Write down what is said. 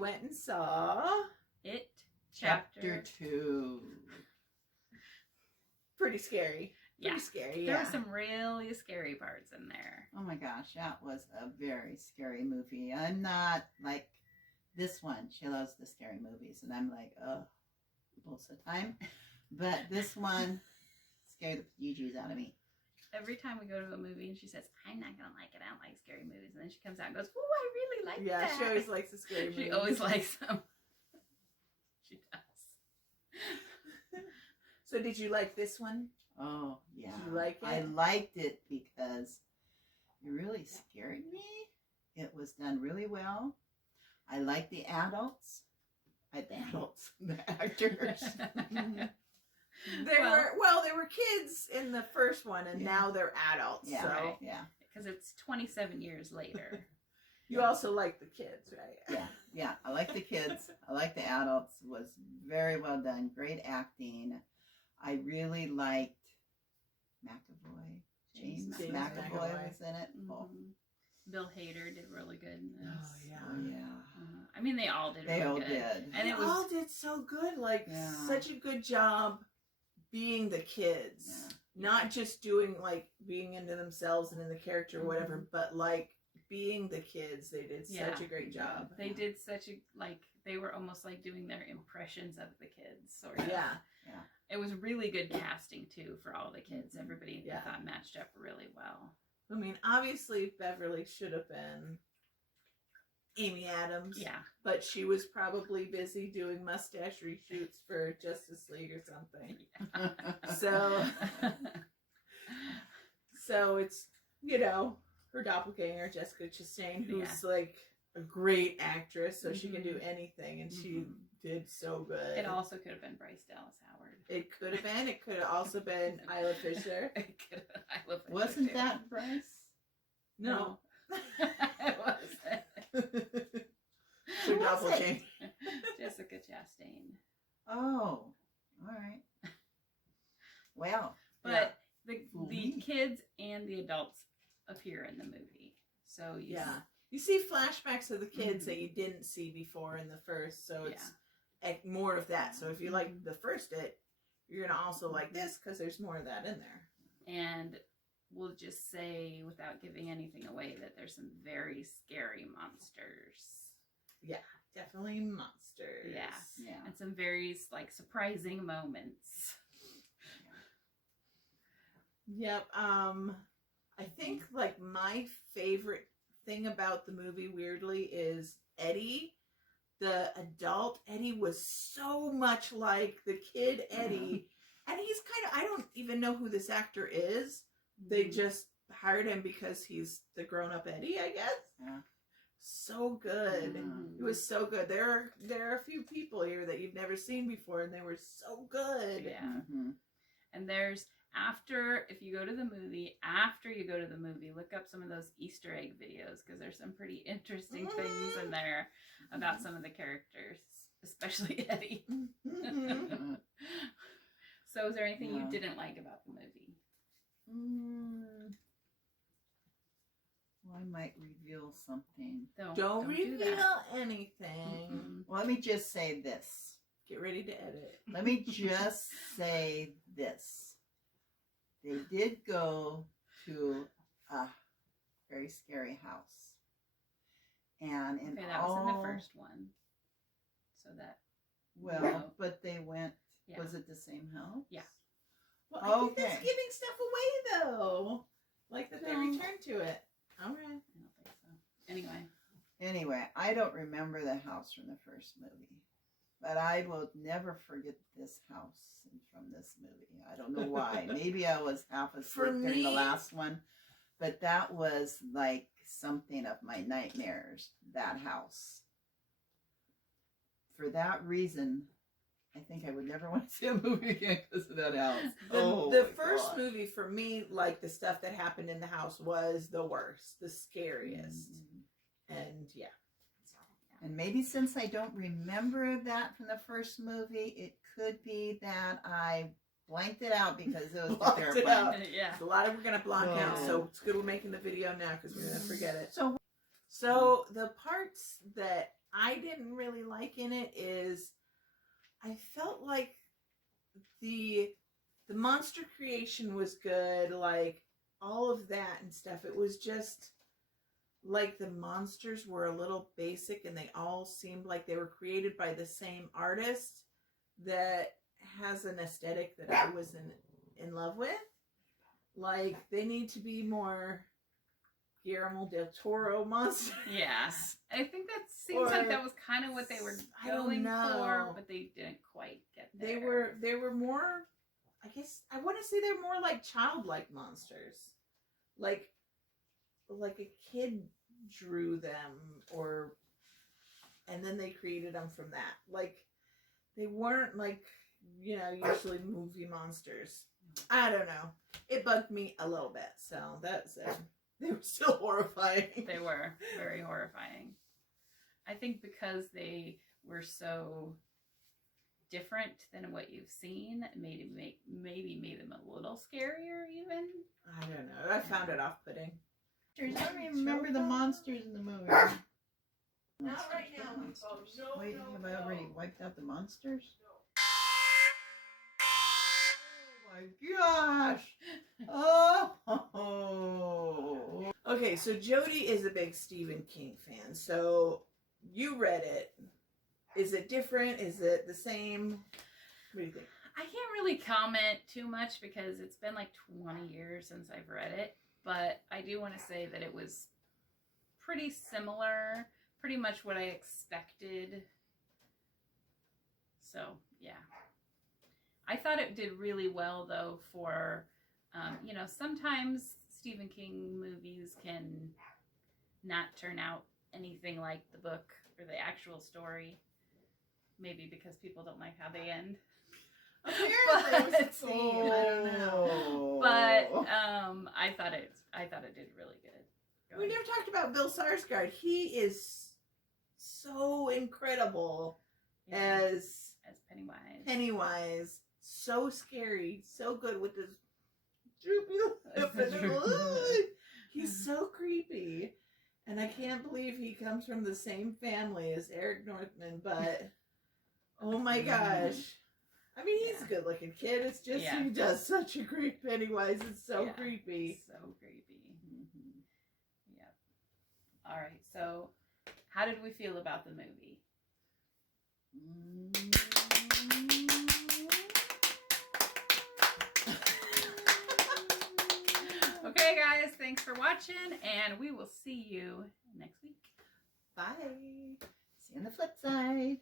went and saw It Chapter 2. pretty scary. Yeah. Pretty scary. There Yeah. were some really scary parts in there. Oh my gosh, that was a very scary movie. I'm not like this one. She loves the scary movies, and I'm like, oh, most of the time. But this one scared the GGs out of me. Every time we go to a movie and she says, I'm not going to like it. I don't like scary movies. And then she comes out and goes, oh, I really like Yeah, that. she always likes the scary movies. She always likes them. She does. So did you like this one? Oh, yeah. Did you like it? I liked it because it really scared me. It was done really well. I liked the adults. The actors. They were kids in the first one, and now they're adults. Yeah, so yeah. Because it's 27 years later. you also like the kids, right? Yeah. I like the kids. I like the adults. It was very well done. Great acting. I really liked McAvoy. James McAvoy was in it. Mm-hmm. Oh. Bill Hader did really good in this. Oh yeah. Oh, yeah. I mean, they all did They really all good. did. And they it was all did so good. Like Yeah. such a good job being the kids. Yeah. Not just doing like being into themselves and in the character or whatever, but like being the kids. They did such a great job. They did such a, like, they were almost like doing their impressions of the kids, sort of. Yeah. It was really good casting, too, for all the kids. Everybody, I thought, matched up really well. I mean, obviously, Beverly should have been Amy Adams. Yeah. But she was probably busy doing mustache reshoots for Justice League or something. So it's, her doppelganger, Jessica Chastain, who's like a great actress, so she can do anything, and she did so good. It also could have been Bryce Dallas Howard. It could have been. It could have also been Isla Fisher. It could have been Isla Fisher. Wasn't that Bryce? No. It wasn't. So doppelganger. Jessica Chastain. Oh, all right. Well, But the kids and the adults appear in the movie. So you see flashbacks of the kids that you didn't see before in the first, so it's more of that. So if you like the first you're going to also like this because there's more of that in there. And we'll just say, without giving anything away, that there's some very scary monsters. Yeah, definitely monsters. Yeah. And some very, like, surprising moments. Yep. I think, like, my favorite thing about the movie, weirdly, is Eddie. The adult Eddie was so much like the kid Eddie. And he's kind of, I don't even know who this actor is. They just hired him because he's the grown-up Eddie, I guess. Yeah. So good. It was so good. There are a few people here that you've never seen before, and they were so good. Yeah. And there's, if you go to the movie, look up some of those Easter egg videos, because there's some pretty interesting things in there about some of the characters, especially Eddie. So is there anything you didn't like about the movie? Well, I might reveal something. Don't reveal anything. Well, let me just say this. Get ready to edit. Let me just say this. They did go to a very scary house. And in that was in the first one. So that... Well, but they went... Yeah. Was it the same house? Yeah. Well, I think that's giving stuff away, though. Like that they returned to it. All right. I don't think so. Anyway, I don't remember the house from the first movie. But I will never forget this house from this movie. I don't know why. Maybe I was half asleep during the last one. But that was like something of my nightmares, that house. For that reason, I think I would never want to see a movie again because of that house. The first movie for me, like the stuff that happened in the house was the worst, the scariest. And And maybe since I don't remember that from the first movie, it could be that I blanked it out because it was terrifying. Yeah. A lot of we're going to block out, so it's good we're making the video now because we're going to forget it. So So the parts that I didn't really like in it is I felt like the monster creation was good, like all of that and stuff. It was just like the monsters were a little basic and they all seemed like they were created by the same artist that has an aesthetic that I was in love with. Like they need to be more Guillermo del Toro monsters. Yeah. I think that seems like that was kind of what they were going for, but they didn't quite get there. They were more, I guess I want to say they're more like childlike monsters. Like a kid drew them and then they created them from that. Like they weren't like, usually movie monsters. I don't know. It bugged me a little bit. So that's it. They were still horrifying. They were very horrifying. I think because they were so different than what you've seen, maybe made them a little scarier even. I don't know. I found it off-putting. I don't even remember the monsters in the movie. Not right now. Wait, have I already wiped out the monsters? Oh my gosh! Oh! Okay, so Jody is a big Stephen King fan. So you read it. Is it different? Is it the same? What do you think? I can't really comment too much because it's been like 20 years since I've read it. But I do want to say that it was pretty similar, pretty much what I expected. So, yeah. I thought it did really well, though, for, sometimes Stephen King movies can not turn out anything like the book or the actual story. Maybe because people don't like how they end. Apparently, it was the same. I don't know. But I thought it did really good. We never talked about Bill Skarsgård. He is so incredible as Pennywise. Pennywise, so scary, so good with his droopy lip and he's so creepy. And I can't believe he comes from the same family as Eric Northman, but oh my gosh. I mean, he's a good-looking kid. It's just he does such a great Pennywise. It's so creepy. So creepy. Mm-hmm. Yep. All right. So, how did we feel about the movie? Okay, guys. Thanks for watching, and we will see you next week. Bye. See you on the flip side.